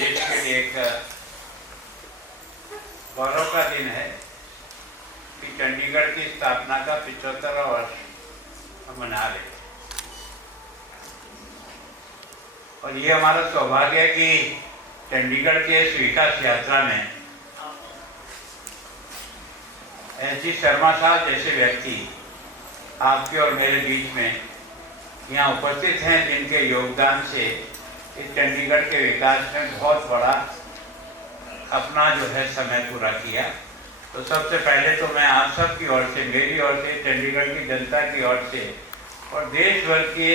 देश के लिए एक गौरव का दिन है कि चंडीगढ़ की स्थापना का 75वां वर्ष हम मना रहे हैं। और ये हमारा सौभाग्य है कि चंडीगढ़ के इस विकास यात्रा में एस.जी. शर्मा साहब जैसे व्यक्ति आपके और मेरे बीच में यहाँ उपस्थित हैं, जिनके योगदान से इस चंडीगढ़ के विकास में बहुत बड़ा अपना जो है समय पूरा किया। तो सबसे पहले तो मैं आप सब की ओर से, मेरी ओर से, चंडीगढ़ की जनता की ओर से और देश भर के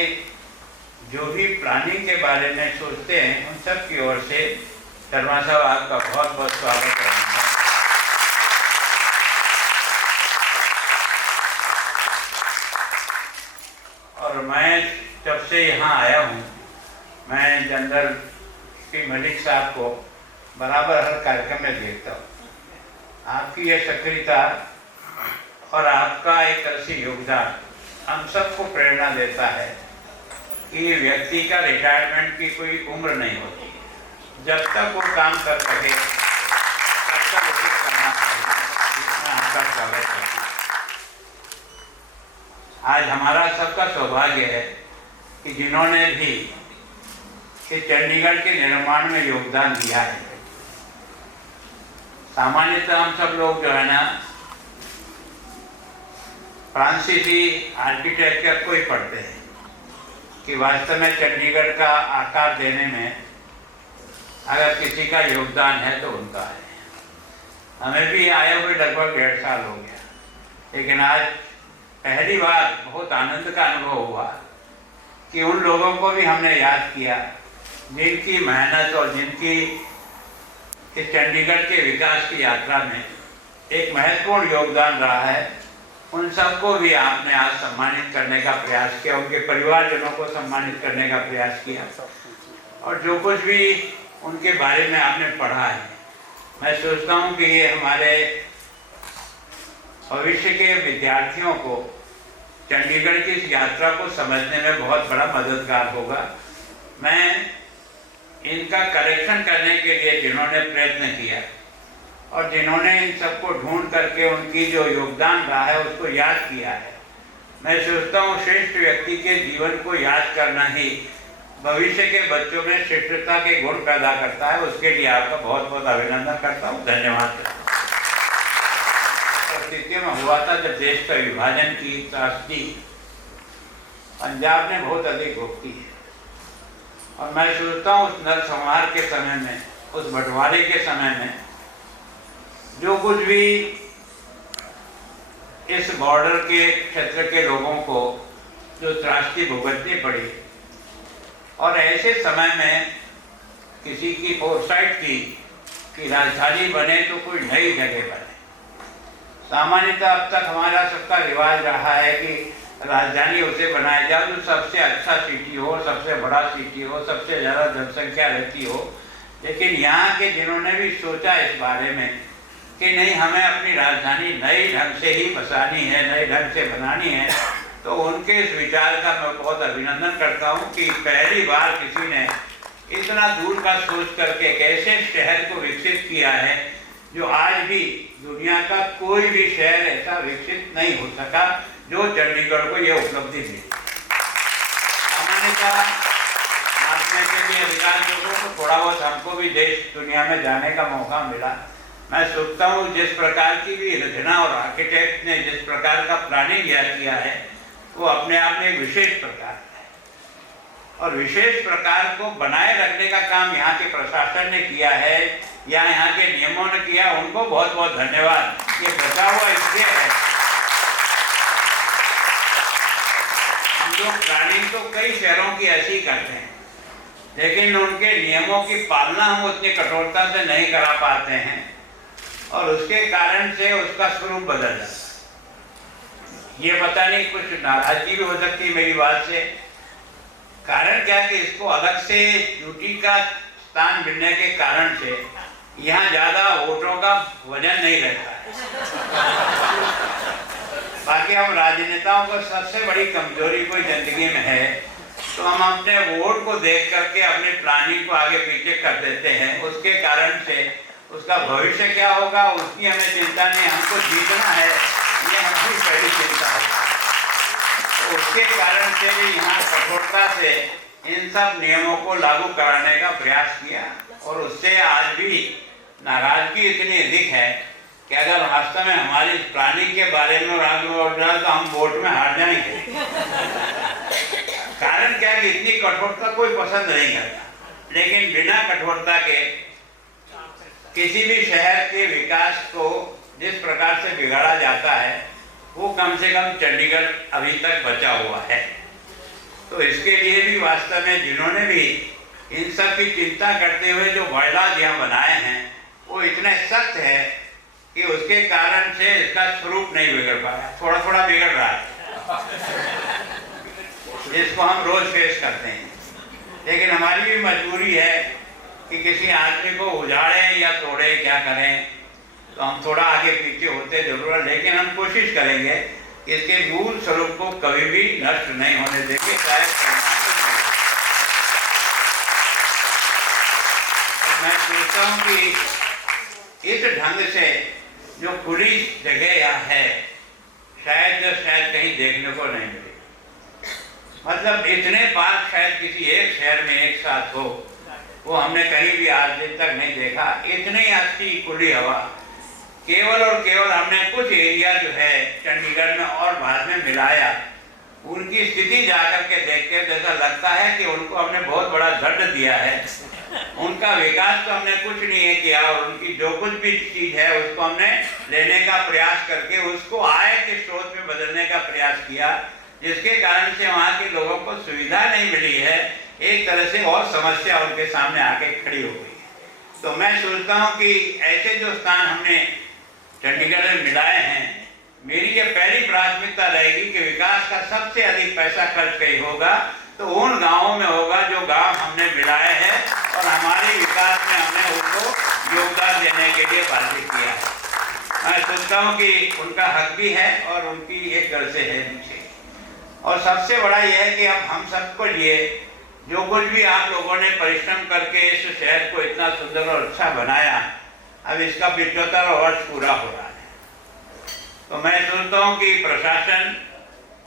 जो भी प्लानिंग के बारे में सोचते हैं उन सब की ओर से शर्मा साहब आपका बहुत बहुत स्वागत है। और मैं जब से यहाँ आया हूँ, मैं जनरल पी मलिक साहब को बराबर हर कार्यक्रम में देखता हूँ। आपकी यह सक्रियता और आपका एक तरह से योगदान हम सबको प्रेरणा देता है कि व्यक्ति का रिटायरमेंट की कोई उम्र नहीं होती। जब तक वो काम कर सके तब तक उसे करना चाहिए। इसमें आपका स्वागत है। आज हमारा सबका सौभाग्य है कि जिन्होंने भी इस चंडीगढ़ के निर्माण में योगदान दिया है। सामान्यतः हम सब लोग जो है ना फ्रांसीसी आर्किटेक्चर को ही पढ़ते हैं कि वास्तव में चंडीगढ़ का आकार देने में अगर किसी का योगदान है तो उनका है। हमें भी आए हुए लगभग 1.5 साल हो गया, लेकिन आज पहली बार बहुत आनंद का अनुभव हुआ कि उन लोगों को भी हमने याद किया जिनकी मेहनत और जिनकी इस चंडीगढ़ के विकास की यात्रा में एक महत्वपूर्ण योगदान रहा है। उन सबको भी आपने आज सम्मानित करने का प्रयास किया, उनके परिवारजनों को सम्मानित करने का प्रयास किया और जो कुछ भी उनके बारे में आपने पढ़ा है, मैं सोचता हूँ कि ये हमारे भविष्य के विद्यार्थियों को चंडीगढ़ की इस यात्रा को समझने में बहुत बड़ा मददगार होगा। मैं इनका करेक्शन करने के लिए जिन्होंने प्रयत्न किया और जिन्होंने इन सबको ढूंढ करके उनकी जो योगदान रहा है उसको याद किया है, मैं सोचता हूँ श्रेष्ठ व्यक्ति के जीवन को याद करना ही भविष्य के बच्चों में श्रेष्ठता के गुण पैदा करता है। उसके लिए आपका बहुत बहुत अभिनंदन करता हूँ, धन्यवाद। परिस्थितियों में हुआ था जब देश का विभाजन की त्रासदी पंजाब ने बहुत अधिक भुगती है और मैं सोचता हूँ उस नरसंहार के समय में, उस बंटवारे के समय में जो कुछ भी इस बॉर्डर के क्षेत्र के लोगों को जो त्रासदी भुगतनी पड़ी और ऐसे समय में किसी की फोरसाइट थी कि राजधानी बने तो कोई नई जगह बने। सामान्यतः अब तक हमारा सबका रिवाज रहा है कि राजधानी उसे बनाया जाए जो सबसे अच्छा सिटी हो, सबसे बड़ा सिटी हो, सबसे ज़्यादा जनसंख्या रहती हो। लेकिन यहाँ के जिन्होंने भी सोचा इस बारे में कि नहीं, हमें अपनी राजधानी नए ढंग से ही बसानी है, नए ढंग से बनानी है, तो उनके इस विचार का मैं बहुत अभिनंदन करता हूँ कि पहली बार किसी ने इतना दूर का सोच करके एक ऐसे शहर को विकसित किया है जो आज भी दुनिया का कोई भी शहर ऐसा विकसित नहीं हो सका जो चंडीगढ़ को यह उपलब्धि मिली। सामान्यतः नाचने के लिए अधिकांश लोगों को थोड़ा बहुत हमको भी देश दुनिया में जाने का मौका मिला। मैं सोचता हूँ जिस प्रकार की भी रचना और आर्किटेक्ट ने जिस प्रकार का प्लानिंग किया है वो अपने आप में एक विशेष प्रकार है और विशेष प्रकार को बनाए रखने का काम यहाँ के प्रशासन ने किया है या यहाँ के नियमों ने किया। उनको बहुत बहुत धन्यवाद। ये बचा हुआ इसलिए है, हम लोग प्लानिंग तो कई शहरों की ऐसी करते हैं लेकिन उनके नियमों की पालना हम उतनी कठोरता से नहीं करा पाते हैं और उसके कारण से उसका स्वरूप बदल जाता है। ये पता नहीं, कुछ नाराजगी भी हो सकती है मेरी बात से। कारण क्या कि इसको अलग से ड्यूटी का स्थान मिलने के कारण से यहाँ ज़्यादा वोटों का वजन नहीं रहता है। बाकी हम राजनेताओं को सबसे बड़ी कमजोरी कोई जिंदगी में है तो हम अपने वोट को देख करके अपनी प्लानिंग को आगे पीछे कर देते हैं। उसके कारण से उसका भविष्य क्या होगा उसकी हमें चिंता नहीं, हमको जीतना है, ये हमारी पहली चिंता है। तो उसके कारण से भी यहाँ कठोरता से इन सब नियमों को लागू कराने का प्रयास किया, और उससे आज भी नाराजगी इतनी अधिक है कि अगर वास्तव में हमारी प्लानिंग के बारे में तो हम वोट में हार जाएंगे। कारण क्या है कि इतनी कठोरता कोई पसंद नहीं करता, लेकिन बिना कठोरता के किसी भी शहर के विकास को जिस प्रकार से बिगाड़ा जाता है वो कम से कम चंडीगढ़ अभी तक बचा हुआ है। तो इसके लिए भी वास्तव में जिन्होंने भी इन सब की चिंता करते हुए जो बायलॉज यहाँ बनाए हैं वो इतने सख्त है कि उसके कारण से इसका स्वरूप नहीं बिगड़ पा रहा, थोड़ा थोड़ा बिगड़ रहा है, जिसको हम रोज फेस करते हैं। लेकिन हमारी भी मजबूरी है कि किसी आदमी को उजाड़ें या तोड़े, क्या करें, तो हम थोड़ा आगे पीछे होते जरूर है, लेकिन हम कोशिश करेंगे कि इसके मूल स्वरूप को कभी भी नष्ट नहीं होने देंगे, चाहे मैं सोचता हूँ कि इस ढंग से जो खुली जगह यहाँ है शायद कहीं देखने को नहीं मिलेगी। मतलब इतने पार्क शायद किसी एक शहर में एक साथ हो, वो हमने कहीं भी आज दिन तक नहीं देखा। इतनी अच्छी खुली हवा केवल और केवल हमने कुछ एरिया जो है चंडीगढ़ में और बाद में मिलाया, उनकी स्थिति जाकर के देख के जैसा लगता है कि उनको हमने बहुत बड़ा दंड दिया है। उनका विकास तो हमने कुछ नहीं है किया, और उनकी जो कुछ भी चीज है उसको हमने लेने का प्रयास करके उसको आय के स्रोत में बदलने का प्रयास किया, जिसके कारण से वहाँ के लोगों को सुविधा नहीं मिली है, एक तरह से और समस्या उनके सामने आके खड़ी हो गई है। तो मैं सोचता हूँ कि ऐसे जो स्थान हमने चंडीगढ़ में मिलाए हैं, मेरी ये पहली प्राथमिकता रहेगी कि विकास का सबसे अधिक पैसा खर्च कहीं होगा तो उन गांवों में होगा जो गांव हमने मिलाए हैं और हमारे विकास में हमने उनको योगदान देने के लिए बातचीत किया है। मैं सोचता हूँ कि उनका हक भी है और उनकी एक तरह से है नीचे। और सबसे बड़ा यह है कि अब हम सबको लिए जो कुछ भी आप लोगों ने परिश्रम करके इस शहर को इतना सुंदर और अच्छा बनाया, अब इसका 75वां वर्ष पूरा हो रहा है। तो मैं सोचता हूँ कि प्रशासन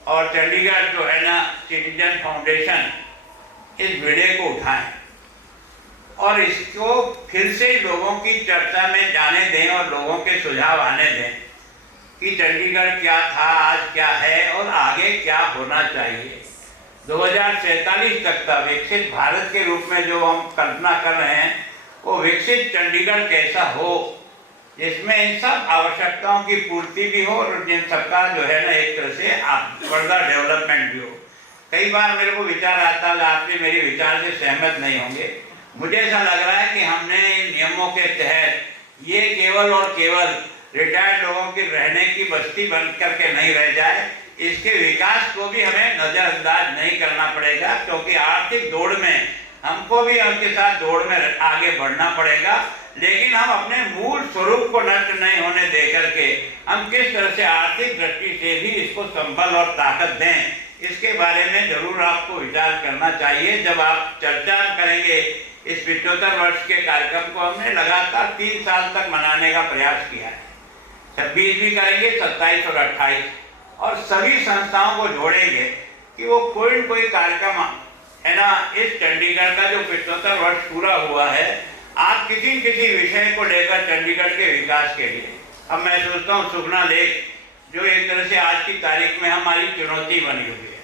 और चंडीगढ़ जो है ना सिटीजन फाउंडेशन इस वीडियो को उठाएं और इसको फिर से लोगों की चर्चा में जाने दें और लोगों के सुझाव आने दें कि चंडीगढ़ क्या था, आज क्या है और आगे क्या होना चाहिए। 2047 तक का विकसित भारत के रूप में जो हम कल्पना कर रहे हैं वो विकसित चंडीगढ़ कैसा हो, जिसमें इन सब आवश्यकताओं की पूर्ति भी हो और इन सबका जो है ना एक तरह से फर्दर डेवलपमेंट भी हो। कई बार मेरे को विचार आता है, आप भी मेरे विचार से सहमत नहीं होंगे, मुझे ऐसा लग रहा है कि हमने नियमों के तहत ये केवल और केवल रिटायर्ड लोगों की रहने की बस्ती बन करके नहीं रह जाए, इसके विकास को भी हमें नजरअंदाज नहीं करना पड़ेगा, क्योंकि आर्थिक दौड़ में हमको भी उनके साथ दौड़ में आगे बढ़ना पड़ेगा। लेकिन हम अपने मूल स्वरूप को नष्ट नहीं होने दे करके हम किस तरह से आर्थिक दृष्टि से भी इसको संबल और ताकत दें, इसके बारे में जरूर आपको विचार करना चाहिए। जब आप चर्चा करेंगे इस 75 वर्ष के कार्यक्रम को हमने लगातार 3 साल तक मनाने का प्रयास किया है, 26 भी करेंगे, 27 और 28, और सभी संस्थाओं को जोड़ेंगे कि वो कोई न कोई कार्यक्रम है ना इस चंडीगढ़ का जो 75 वर्ष पूरा हुआ है, आप किसी न किसी विषय को लेकर चंडीगढ़ के विकास के लिए। अब मैं सोचता हूँ सुखना लेक जो एक तरह से आज की तारीख में हमारी चुनौती बनी हुई है।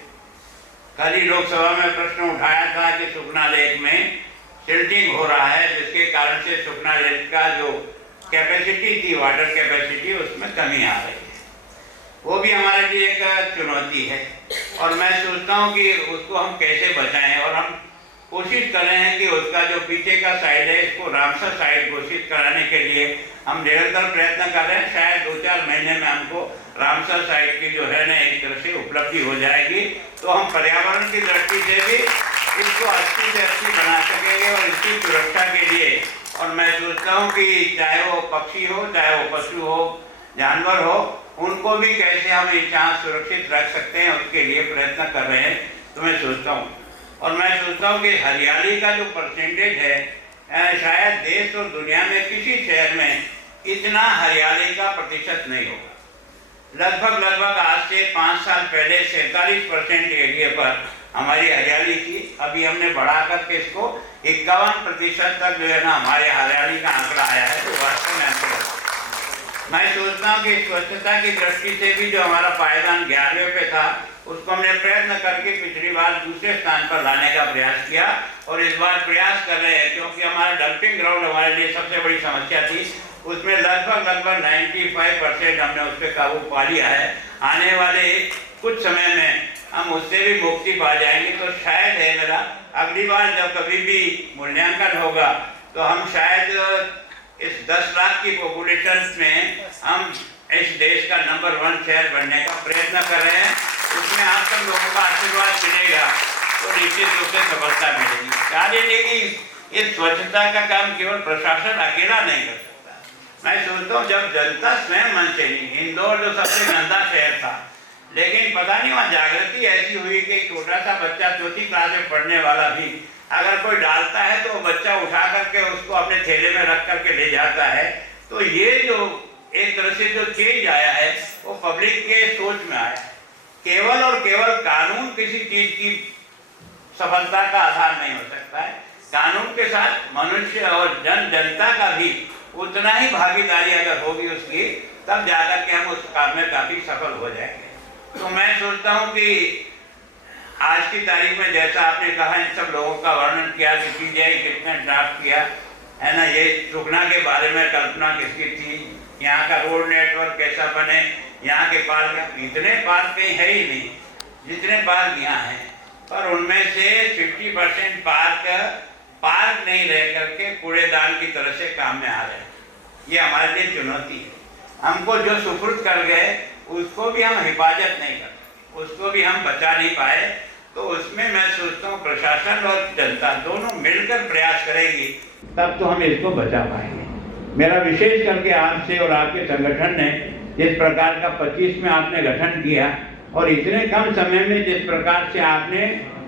कल ही लोकसभा में प्रश्न उठाया था कि सुखना लेक में सिल्टिंग हो रहा है, जिसके कारण से सुखना लेक का जो कैपेसिटी थी, वाटर कैपेसिटी, उसमें कमी आ रही है। वो भी हमारे लिए एक चुनौती है और मैं सोचता हूँ कि उसको हम कैसे बचाएं, और हम कोशिश कर रहे हैं कि उसका जो पीछे का साइड है इसको रामसर साइड घोषित कराने के लिए हम निरंतर प्रयत्न कर रहे हैं। शायद 2-4 महीने में हमको रामसर साइड की जो है ना एक तरह से उपलब्धि हो जाएगी, तो हम पर्यावरण की दृष्टि से भी इसको अच्छी से अच्छी बना सकेंगे और इसकी सुरक्षा के लिए। और मैं सोचता हूँ कि चाहे वो पक्षी हो, चाहे वो पशु हो, जानवर हो, उनको भी कैसे हम यहाँ सुरक्षित रख सकते हैं उसके लिए प्रयत्न कर रहे हैं। तो मैं सोचता हूँ और मैं सोचता हूँ कि हरियाली का जो परसेंटेज है शायद देश और दुनिया में किसी शहर में इतना हरियाली का प्रतिशत नहीं होगा। लगभग आज से 5 साल पहले 47% एरिया पर हमारी हरियाली थी। अभी हमने बढ़ा करके इसको 51% तक जो है ना हमारे हरियाली का आंकड़ा आया है। तो वास्तव में मैं सोचता हूँ कि स्वच्छता की दृष्टि से भी जो हमारा पायदान 11वें पे था, उसको हमने प्रयत्न करके पिछली बार दूसरे स्थान पर लाने का प्रयास किया और इस बार प्रयास कर रहे हैं, क्योंकि हमारा डंपिंग ग्राउंड हमारे लिए सबसे बड़ी समस्या थी। उसमें लगभग 95% हमने उस पर काबू पा लिया है। आने वाले कुछ समय में हम उससे भी मुक्ति पा जाएंगे। तो शायद है मेरा अगली बार जब कभी भी मूल्यांकन होगा तो हम शायद इस 10 लाख की पॉपुलेशन में हम इस देश का नंबर 1 शहर बनने का प्रयत्न कर रहे हैं। उसमें आप सब लोगों का आशीर्वाद मिलेगा तो निश्चित रूप से सफलता मिलेगी। कार्य लेकिन इस स्वच्छता का काम केवल प्रशासन अकेला नहीं कर सकता। मैं सोचता हूँ जब जनता स्वयं मन से नहीं, इंदौर जो सबसे गंदा शहर था, लेकिन पता नहीं वहाँ जागृति ऐसी हुई कि छोटा सा बच्चा 4th क्लास में पढ़ने वाला भी अगर कोई डालता है तो बच्चा उठा करके उसको अपने थैले में रख करके ले जाता है। तो ये जो एक तरह से जो चेंज आया है वो पब्लिक के सोच में आया है। केवल और केवल कानून किसी चीज की सफलता का आधार नहीं हो सकता है। कानून के साथ मनुष्य और जनता का भी उतना ही भागीदारी अगर होगी उसकी, तब जाकर के हम उस काम में काफी सफल हो जाएंगे। तो मैं सोचता हूँ कि आज की तारीख में जैसा आपने कहा, इन सब लोगों का वर्णन किया कि सीजीआई किसने ड्राफ्ट किया है ना, ये सुखना के बारे में कल्पना किसकी थी, यहाँ का रोड नेटवर्क कैसा बने, यहाँ के पार्क, इतने पार्क कहीं है ही नहीं जितने पार्क यहाँ हैं, पर उनमें से 50% पार्क नहीं रह करके कूड़ेदान की तरह से काम में आ रहे हैं। ये हमारे लिए चुनौती है। हमको जो सुपुर्द कर गए उसको भी हम हिफाजत नहीं कर सके, उसको भी हम बचा नहीं पाए। तो उसमें मैं सोचता हूँ प्रशासन और जनता दोनों मिलकर प्रयास करेगी, तब तो हम इसको बचा पाएंगे। मेरा विशेष करके आपसे और आपके संगठन ने जिस प्रकार का 25 में आपने गठन किया और इतने कम समय में जिस प्रकार से आपने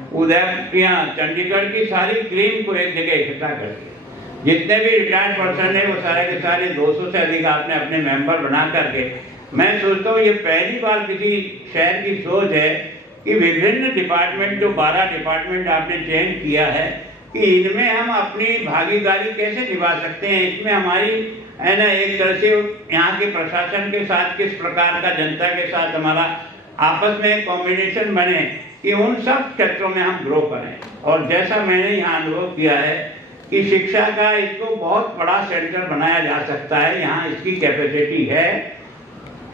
चंडीगढ़ की सारी क्रीम को एक जगह इकट्ठा कर दिया, जितने भी रिटायर्ड पर्सन है वो सारे के सारे 200 से अधिक आपने अपने मेंबर बना करके, मैं सोचता हूँ ये पहली बार किसी शहर की सोच है कि विभिन्न डिपार्टमेंट, जो 12 डिपार्टमेंट आपने चयन किया है, कि इनमें हम अपनी भागीदारी कैसे निभा सकते हैं। इसमें हमारी है ना एक तरह से यहाँ के प्रशासन के साथ किस प्रकार का जनता के साथ हमारा आपस में कॉम्बिनेशन बने कि उन सब क्षेत्रों में हम ग्रो करें। और जैसा मैंने यहाँ अनुभव किया है कि शिक्षा का इसको बहुत बड़ा सेंटर बनाया जा सकता है, यहाँ इसकी कैपेसिटी है।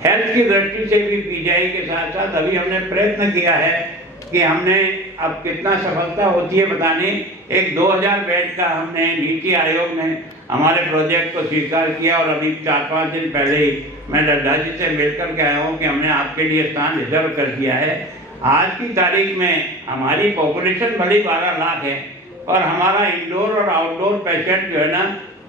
हेल्थ की दृष्टि से भी पीजीआई के साथ साथ अभी हमने प्रयत्न किया है कि हमने अब कितना सफलता होती है पता नहीं, एक 2000 बेड का हमने नीति आयोग ने हमारे प्रोजेक्ट को स्वीकार किया और अभी 4-5 दिन पहले ही मैं लड्डा जी से मिलकर के आया हूँ कि हमने आपके लिए स्थान रिजर्व कर दिया है। आज की तारीख में हमारी पॉपुलेशन भले 12 लाख है और हमारा इंडोर और आउटडोर पेशेंट जो है ना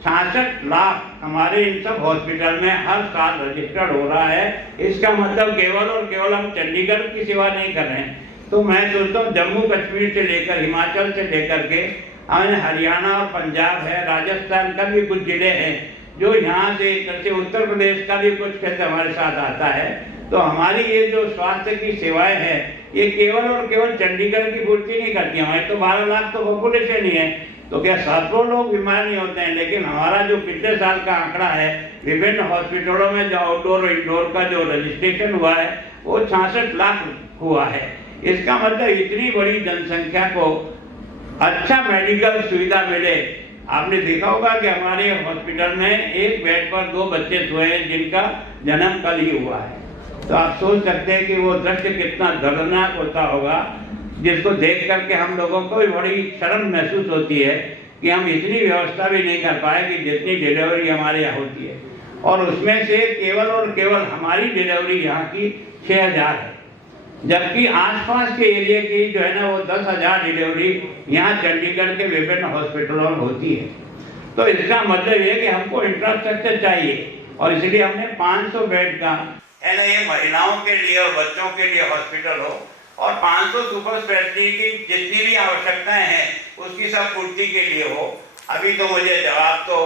66 लाख हमारे इन सब हॉस्पिटल में हर साल रजिस्टर्ड हो रहा है। इसका मतलब केवल और केवल हम चंडीगढ़ की सेवा नहीं कर रहे हैं। तो मैं सोचता हूँ जम्मू कश्मीर से लेकर हिमाचल से लेकर के हमें हरियाणा और पंजाब है, राजस्थान का भी कुछ जिले हैं जो यहाँ से जैसे उत्तर प्रदेश का भी कुछ क्षेत्र हमारे साथ आता है। तो हमारी ये जो स्वास्थ्य की सेवाएं हैं ये केवल और केवल चंडीगढ़ की पूर्ति नहीं करती। हमारे तो 12 लाख तो पॉपुलेशन ही है, तो क्या 700 लोग बीमार नहीं होते हैं। लेकिन हमारा जो पिछले साल का आंकड़ा है विभिन्न हॉस्पिटलों में जो आउटडोर और इंडोर का जो रजिस्ट्रेशन हुआ है वो 66 लाख हुआ है। इसका मतलब इतनी बड़ी जनसंख्या को अच्छा मेडिकल सुविधा मिले। आपने देखा होगा कि हमारे हॉस्पिटल में एक बेड पर 2 बच्चे सोए हैं जिनका जन्म कल ही हुआ है। तो आप सोच सकते हैं कि वो दृश्य कितना दर्दनाक होता होगा, जिसको देख करके हम लोगों को भी बड़ी शर्म महसूस होती है कि हम इतनी व्यवस्था भी नहीं कर पाए कि जितनी डिलीवरी हमारे यहाँ होती है। और उसमें से केवल और केवल हमारी डिलीवरी यहाँ की 6000 है, जबकि आसपास के एरिया की जो है ना वो 10,000 डिलीवरी यहाँ चंडीगढ़ के विभिन्न हॉस्पिटलों में होती है। तो इसका मतलब ये कि हमको इंफ्रास्ट्रक्चर चाहिए और इसलिए हमने 500 बेड का है ना ये महिलाओं के लिए और बच्चों के लिए हॉस्पिटल हो और 500 सुपर स्पेशलिटी की जितनी भी आवश्यकताएं हैं उसकी सब पूर्ति के लिए हो। अभी तो मुझे जवाब तो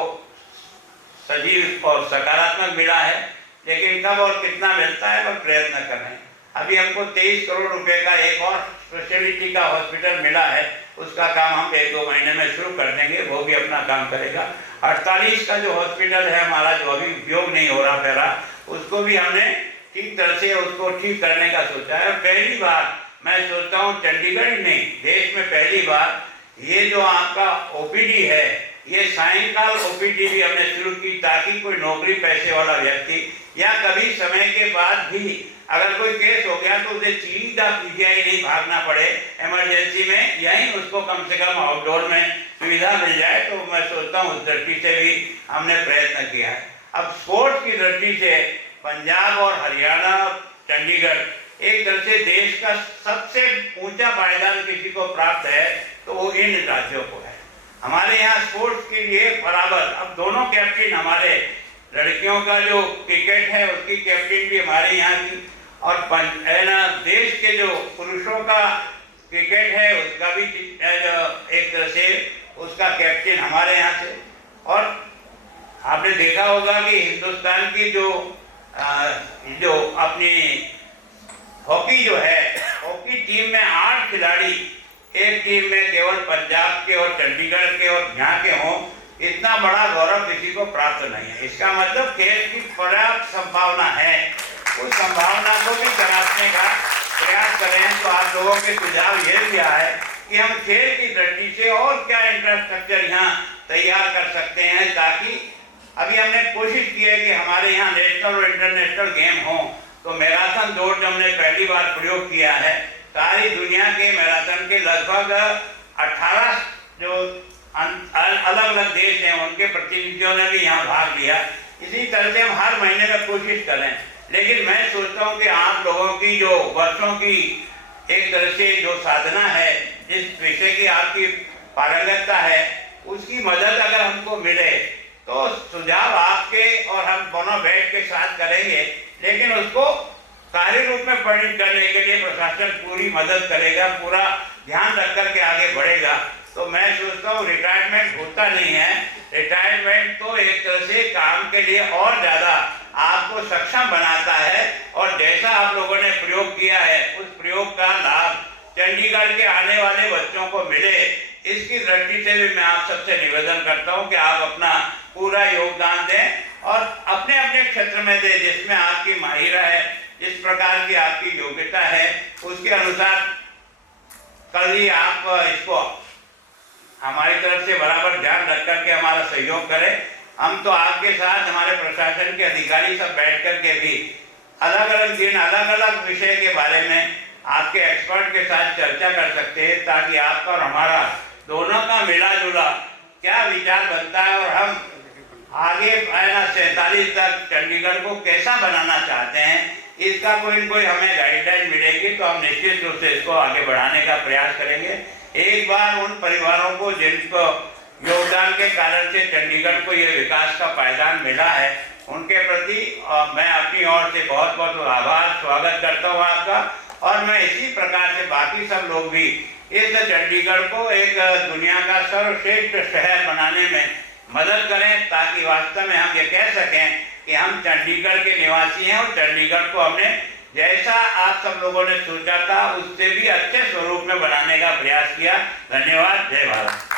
सजीव और सकारात्मक मिला है, लेकिन कब और कितना मिलता है पर प्रयत्न कर रहे हैं। अभी हमको 23 करोड़ रुपए का एक और स्पेशलिटी का हॉस्पिटल मिला है, उसका काम हम 1-2 महीने में शुरू कर देंगे, वो भी अपना काम करेगा। 48 का जो हॉस्पिटल है हमारा, जो अभी उपयोग नहीं हो रहा पहला, उसको भी हमने ठीक तरह से उसको ठीक करने का सोचा है। पहली बार मैं सोचता हूँ चंडीगढ़ ही नहीं, देश में पहली बार ये जो आपका ओपीडी है, ये सायंकाल ओपीडी भी हमने शुरू की, ताकि कोई नौकरी पैसे वाला व्यक्ति या कभी समय के बाद भी अगर कोई केस हो गया तो उसे सीधा पीजीआई नहीं भागना पड़े, इमरजेंसी में यहीं उसको कम से कम आउटडोर में सुविधा मिल जाए। तो मैं सोचता हूँ उस दृष्टि से भी हमने प्रयत्न किया है। अब स्पोर्ट्स की दृष्टि से पंजाब और हरियाणा और चंडीगढ़ एक तरह से देश का सबसे ऊंचा पायदान किसी को प्राप्त है तो वो इन राज्यों को है। हमारे यहाँ स्पोर्ट्स के लिए बराबर, अब दोनों कैप्टन हमारे, लड़कियों का जो क्रिकेट है उसकी कैप्टन भी हमारे यहाँ की, और देश के जो पुरुषों का क्रिकेट है उसका भी एक तरह से उसका कैप्टन हमारे यहाँ से। और आपने देखा होगा कि हिंदुस्तान की जो अपनी हॉकी जो है, हॉकी टीम में 8 खिलाड़ी एक टीम में केवल पंजाब के और चंडीगढ़ के और यहाँ के हों, इतना बड़ा गौरव किसी को प्राप्त नहीं है। इसका मतलब खेल की पर्याप्त संभावना है, उस संभावना को भी तराशने का प्रयास करें। तो आप लोगों के सुझाव ये दिया है कि हम खेल की दृष्टि से और क्या इंफ्रास्ट्रक्चर यहाँ तैयार कर सकते हैं, ताकि अभी हमने कोशिश की है कि हमारे यहाँ नेशनल और इंटरनेशनल गेम हों। तो मैराथन दौड़ जो हमने पहली बार प्रयोग किया है, सारी दुनिया के मैराथन के लगभग 18 जो अलग अलग देश हैं उनके प्रतिनिधियों ने भी यहाँ भाग लिया। इसी तरह से हम हर महीने में कोशिश करें। लेकिन मैं सोचता हूँ कि आप लोगों की जो वर्षों की एक तरह से जो साधना है, जिस विषय की आपकी पारंगतता है, उसकी मदद अगर हमको मिले तो सुझाव आपके और हम दोनों बैठ के साथ करेंगे, लेकिन उसको कार्य रूप में परिणत करने के लिए प्रशासन पूरी मदद करेगा, पूरा ध्यान रख करके आगे बढ़ेगा। तो मैं सोचता हूँ रिटायरमेंट होता नहीं है, रिटायरमेंट तो एक तरह से काम के लिए और ज़्यादा आपको सक्षम बनाता है। और जैसा आप लोगों ने प्रयोग किया है, उस प्रयोग का लाभ चंडीगढ़ के आने वाले बच्चों को मिले, इसकी दृष्टि से भी मैं आप सबसे निवेदन करता हूं कि आप अपना पूरा योगदान दें और अपने अपने क्षेत्र में दें, जिसमें आपकी माहिरा है, जिस प्रकार की आपकी योग्यता है, उसके अनुसार कल ही आप इसको हमारी तरफ से बराबर ध्यान रख करके हमारा सहयोग करें। हम तो आपके साथ हमारे प्रशासन के अधिकारी सब बैठ करके भी अलग अलग दिन अलग अलग विषय के बारे में आपके एक्सपर्ट के साथ चर्चा कर सकते हैं, ताकि आपका और हमारा दोनों का मिला जुला क्या विचार बनता है और हम आगे 47 तक चंडीगढ़ को कैसा बनाना चाहते हैं, इसका कोई न कोई हमें गाइडलाइन मिलेगी तो हम निश्चित रूप से इसको आगे बढ़ाने का प्रयास करेंगे। एक बार उन परिवारों को जिनको योगदान के कारण से चंडीगढ़ को ये विकास का पायदान मिला है, उनके प्रति मैं अपनी ओर से बहुत बहुत आभार स्वागत करता हूँ आपका। और मैं इसी प्रकार से बाकी सब लोग भी इस चंडीगढ़ को एक दुनिया का सर्वश्रेष्ठ शहर बनाने में मदद करें, ताकि वास्तव में हम ये कह सकें कि हम चंडीगढ़ के निवासी हैं और चंडीगढ़ को हमने जैसा आप सब लोगों ने सोचा था उससे भी अच्छे स्वरूप में बनाने का प्रयास किया। धन्यवाद। जय भारत।